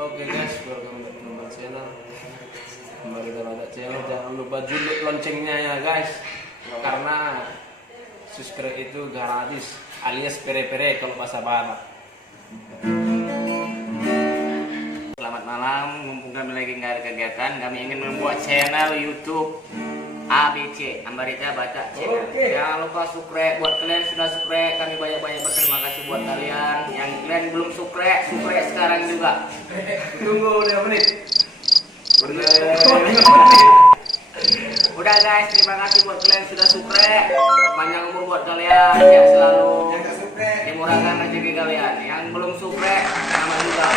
Oke guys, welcome back to my channel. Kembali ke channel, jangan lupa juga loncengnya ya guys. Karena subscribe itu gratis alias pere-pere kalau bahasa Barat. Selamat malam, mumpung kami lagi nggak ada kegiatan, kami ingin membuat channel YouTube ABC Ambarita Baca Channel. Jangan lupa subscribe. Buat kalian sudah subscribe, kami banyak-banyak berterima kasih buat kalian. Yang kalian belum subscribe sekarang juga. Tunggu 5 menit. Udah guys, terima kasih buat kalian sudah subscribe. Panjang umur buat kalian, ya selalu dimurahkan rezeki kalian. Yang belum subscribe, sama juga.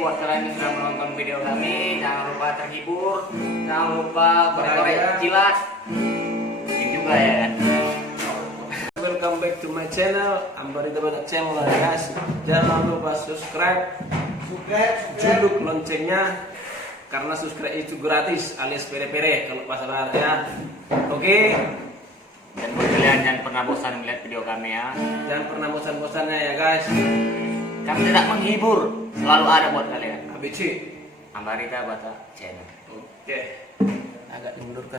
Buat kalian yang sudah menonton video kami, jangan lupa terhibur, jangan lupa korek jilat, ini juga ya kan. Welcome back to my channel, Ambarita Baca Channel ya guys. Jangan lupa subscribe, juduk loncengnya karena subscribe itu gratis alias pere-pere kalau bahasa Barat ya. Oke. Dan buat kalian jangan pernah bosan melihat video kami ya. Jangan pernah bosan-bosannya ya guys. Kami tidak menghibur, selalu ada buat kalian. ABC Ambarita Baca Channel. Oke. Agak dimundurkan.